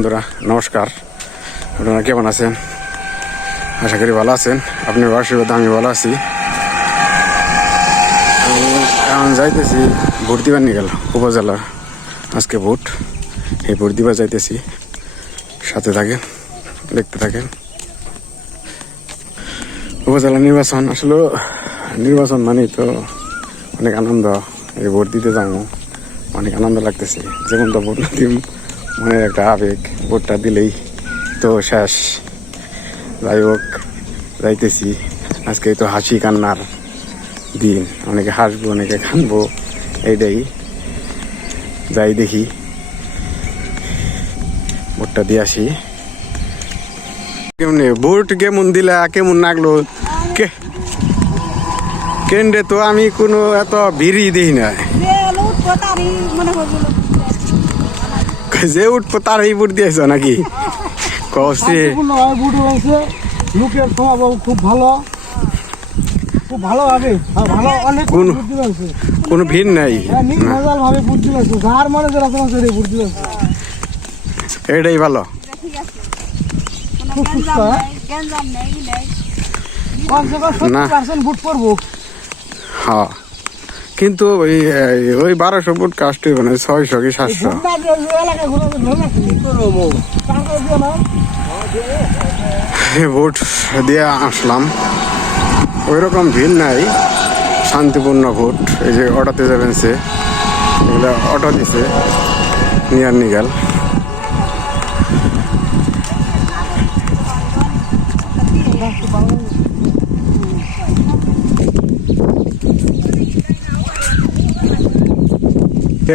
বন্ধুরা, নমস্কার। আপনারা কেমন আছেন? আশা করি ভালো আছেন। আপনার আশীর্বাদ আমি ভালো আছি। এখন যাইতেছি ভোট দিবার নিয়ে গেল উপজেলার আজকে ভোট। এই ভোট দিবার যাইতেছি। সাথে থাকেন, দেখতে থাকেন। উপজেলা নির্বাচন, আসলে নির্বাচন মানেই তো অনেক আনন্দ। এই ভোট দিতে যাব, অনেক আনন্দ লাগতেছে। যেমন তো ভোট দিম মনের একটা আবেগ ভোটটা দিলেই তো শেষ। যাই হোক, যাইতেছি। আজকে তো হাসি কান্নার দিন। অনেকে হাসবো, অনেকে কানবো, এইটাই। যাই দেখি। ভোটটা দিয়ে আসি। কেমনি? ভোট কেমন দিলা? কেমন লাগল? কে কেন্দ্রে তো আমি কোনো এত ভিড়ই দিই না যে তারই উঠবো তার এই ভোট দিয়েছ নাকি? হয় বুট হয়েছে লোকের স্বভাব খুব ভালো। খুব ভালো ভাবে। ভালো অনেক কোন- কোনো ভিড় নাই? নির্মজাল ভাবে বুদ্ধি লাগছে যার মনে যে রকম আছে রে বুদ্ধি লাগছে এটাই ভালো। খুব সুস্থ, হ্যাঁ? না। বুট হ্যাঁ। কিন্তু ওই ওই বারোশো ফুট কাস্ট হইব না ছয়শো কি সাতশো? ভোট দিয়ে আসলাম। ওই রকম ভিড় নাই। শান্তিপূর্ণ ভোট। এই যে অটোতে যাবেন সে, এগুলো অটো দিছে, নিয়ার নিগাল।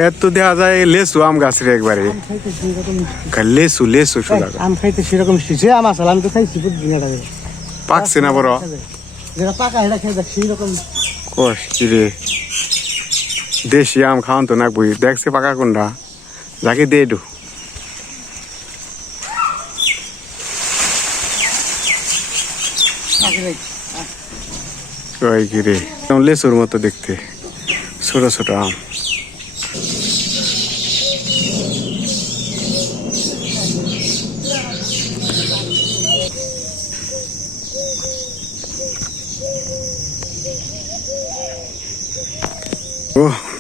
এত দেখা যায় লেসু আম গাছের একবারে। লেসু লেসু শুধু আম খাইতে সেরকম যে আম আছে আমি তো খাইছি পাকছে না বড়? যেটা পাকা খেয়ে দেখ সেই রকম কষ্টি রে? দেশি আম খাওয়ান তো না বই দেখছে পাকা কোনটা? যাকে দে যেমন লেসুর মতো দেখতে। ছোট ছোট আম।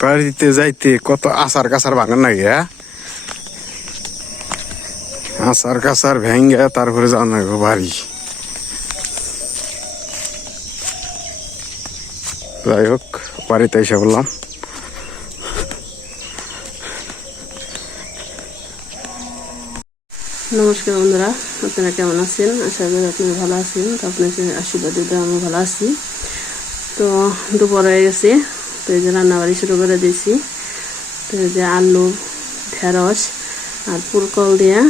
বাড়িতে যাইতে কত আচার কাছার ভাঙান নাকি হ্যাঁ? আচার কাছার ভেঙ্গে তারপরে যাওয়া না বাড়ি। যাই হোক, বাড়িতে এসে বললাম। নমস্কার বন্ধুরা, আপনারা কেমন আছেন? আশা করি আপনারা ভালো আছেন। তো আপনাকে আশীর্বাদ দিতে আমি ভালো আছি। তো দুপুর হয়ে গেছে। তো এই যে রান্নাবাড়ি শুরু করে দিয়েছি। তো এই যে আলু, ঢেঁড়স আর পুরকল দিয়া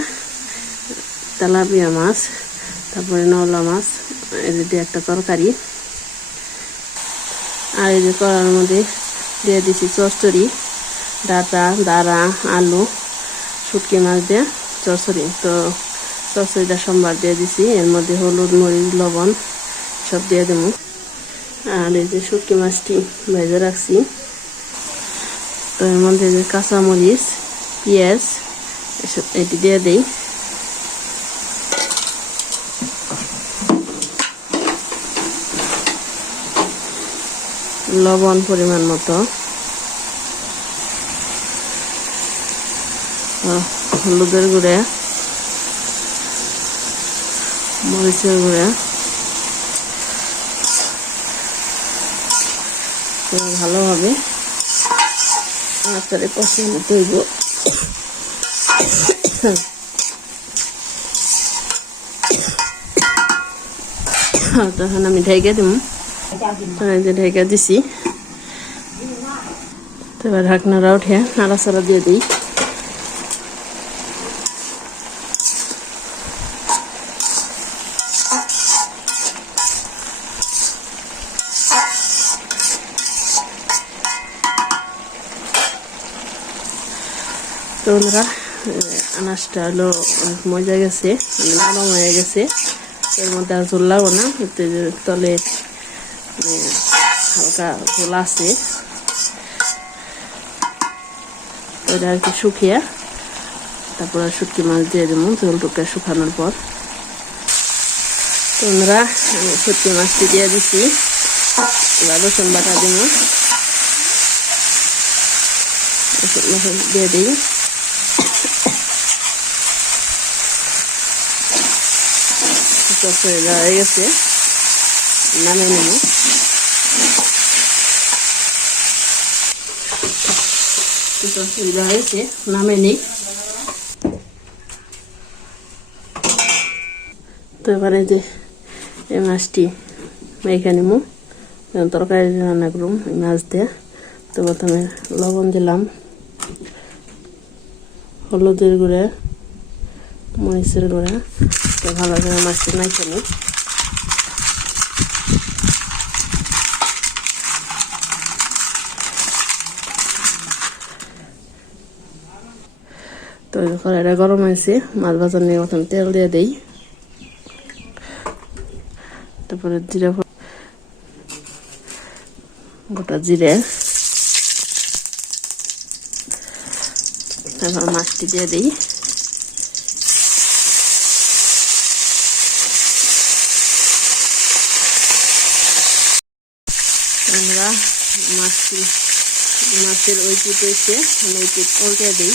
তেলাপিয়া মাছ, তারপরে নওলা মাছ, এই যে একটা তরকারি। আর এই যে কড়ার মধ্যে দিয়ে দিছি চচ্চড়ি, ডাটা দাঁড়া আলু, শুটকি মাছ দিয়ে চচ্চড়ি। তো চচ্চড়িটা সোমবার দিয়ে দিছি, এর মধ্যে হলুদ, মরিচ, লবণ সব দিয়ে দেবো আর এই যে শুটকি মাছটি ভেজে রাখছি। তো এর মধ্যে যে কাঁচামরিচ, পেঁয়াজ, এসব এটি দিয়ে দিই। লবণ পরিমাণ মতো। হলুদের গুঁড়া, মরিচের গুঁড়া। এবার ভালোভাবে আচারে কষিয়ে নিতে হইব। তখন আমি ঢেকে দিব। ঢেকে দিছি। তো এবার ঢাকনাটা উঠে নাড়াচাড়া দিয়ে দিই। তো বন্ধুরা আনাজটা হলো অনেক মজা গেছে মানে নরম হয়ে গেছে। এর মধ্যে আর ঝোল লাগবো না তলে হালকা ঝোল আছে। এটা আর কি শুকিয়ে, তারপরে শুটকি মাছ দিয়ে দেবো ঝোলটুকে শুকানোর পর। তোমরা শুটকি মাছটি দিয়ে দিছি, এবার রসুন বাটা দিব। রসুন দিয়ে দিই। দেওয়া হয়ে গেছে নামে নেব চচড়ি দেওয়া হয়েছে নামে নেই। তো এবারে যে এই মাছটি মেখে নিব। তরকারি রান্না করুম এই মাছ দিয়ে। তো প্রথমে লবণ দিলাম। হলুদের গুঁড়া, মরিচের গুঁড়া তো ভালো করে মাছটি নিই তো কড়াইটা গরম হয়েছে, মাছ ভাজার নিয়ে প্রথম তেল দিয়ে দিই। তারপরে জিরা গোটা জিরে। তারপর মাছটি দিয়ে দিই। আমরা মাছটি, মাছের ওই পিঠ হয়েছে আমি ওই পিঠ উল্টে দিই।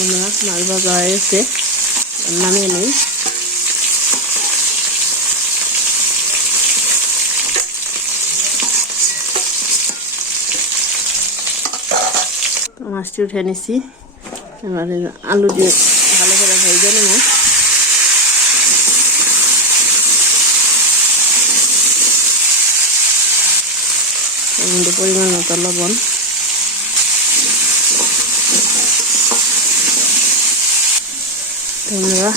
আমরা মাছ ভাজা হয়ে গেছে নামিয়ে নিই। মাছটি উঠে নিছি এবারে আলু দিয়ে ভালো করে ভেজে নেব। পরিমাণ মতো লবণ। তোমরা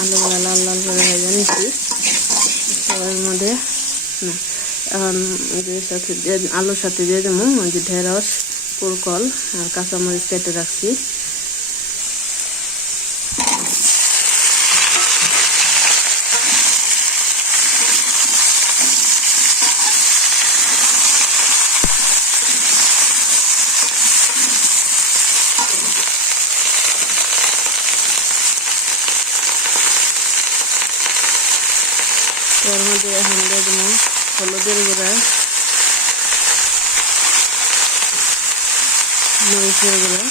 আলুগুলো লাল লাল করে ভেজে নিচ্ছি। সবার মধ্যে আলুর সাথে দিয়ে দেবো যে ঢেঁড়স। পুরকল আর কাঁচামরিচ কেটে রাখছি। এর মধ্যে এখন দিয়ে হলুদের গুঁড়া মরিচের গুঁড়া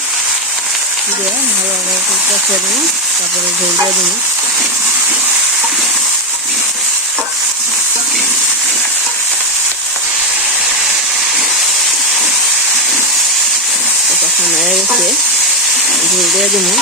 দিয়ে ভালোভাবে কষিয়ে দেবো তারপরে ঝোল দিয়ে দেবো কষানো হয়ে গেছে। ঝোল দিয়ে দেবো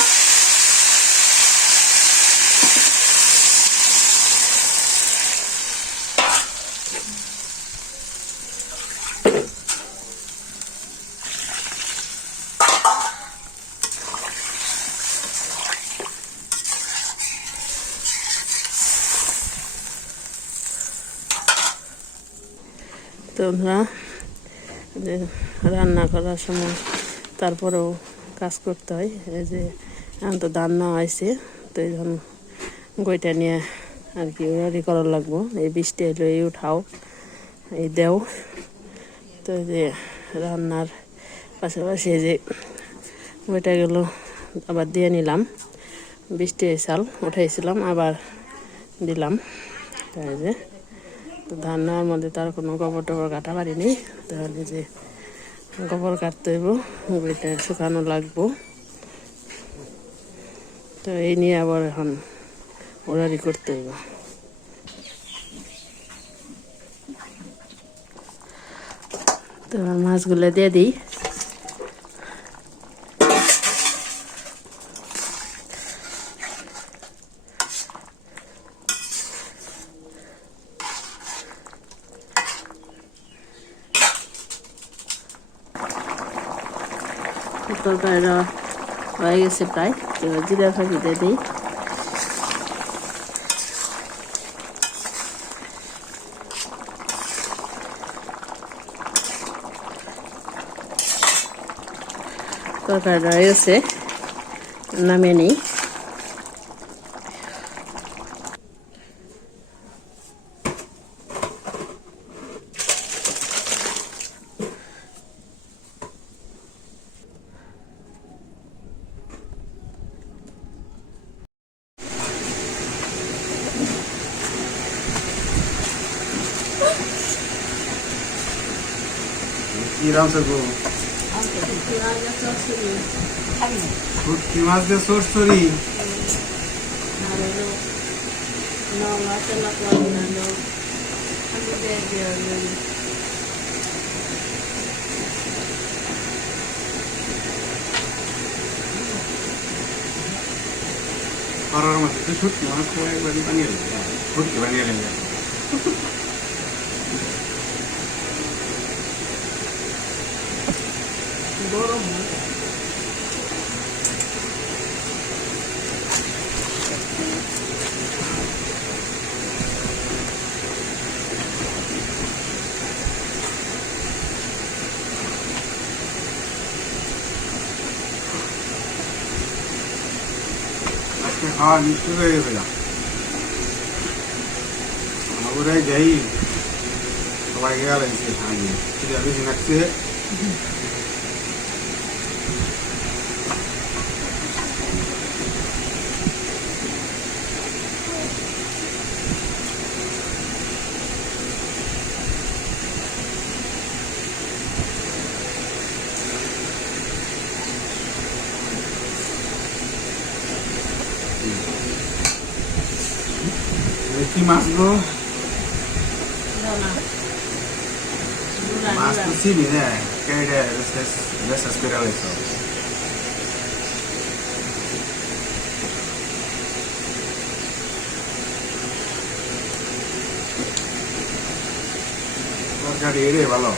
তোমরা যে রান্না করার সময় তারপরেও কাজ করতে হয়। এই যে এখন তো ধান নেওয়া হয়েছে, তো এই জন্য গইটা নিয়ে আর কি রেডি করার লাগবো। এই বৃষ্টি এলো এই উঠাও, এই দেও। তো যে রান্নার পাশাপাশি যে গইটা গেলো, আবার দিয়ে নিলাম। বৃষ্টি চাল উঠাইছিলাম, আবার দিলাম। তাই যে তো ধান্নার মধ্যে তার কোনো গোবর টোবর কাটা পারি নেই। তাহলে যে গোবর কাটতে হইব, ওইটা শুকানো লাগবো। তো এই নিয়ে আবার এখন ওরারি করতে হইব। তো মাছগুলো দিয়ে দিই। তরকারিটা হয়ে গেছে প্রায়। এবার জিরা ফাঁকি দিয়ে দিই। তরকারিটা হয়ে গেছে। নামে নেই। কি রাঁধছে গো শুটকি মাছ দিয়ে সরসরি করার মধ্যে তো শুটকি মাছ তো একবারই বানিয়ে নেবে শুটকি বানিয়ে নেবে আজকে খাওয়া মিষ্টি হয়ে গেছে গা আমাদের যাই সবাই গেল খাইয়ে খিদে বেশি লাগছে কি মাছ গো মাছ তো চিনি না কেটে রেসাস করে লাইছ তরকারি এরে ভালো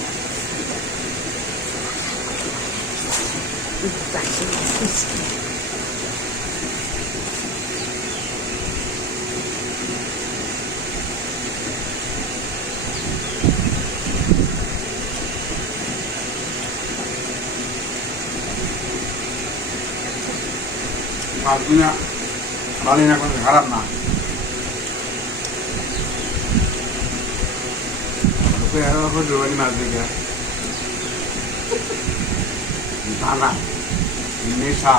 মাছগুলো ভালোই না। কোনো খারাপ না হজুরবাড়ি মাছ দেখে দানা, নেশা।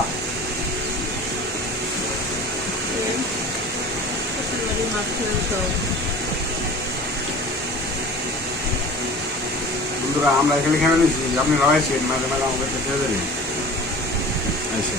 বন্ধুরা, আমরা এখানে খেয়ে নিচ্ছি আপনি রয়েছেন মাঝে মাঝে আমাদের খেতে দেবেন। আচ্ছা।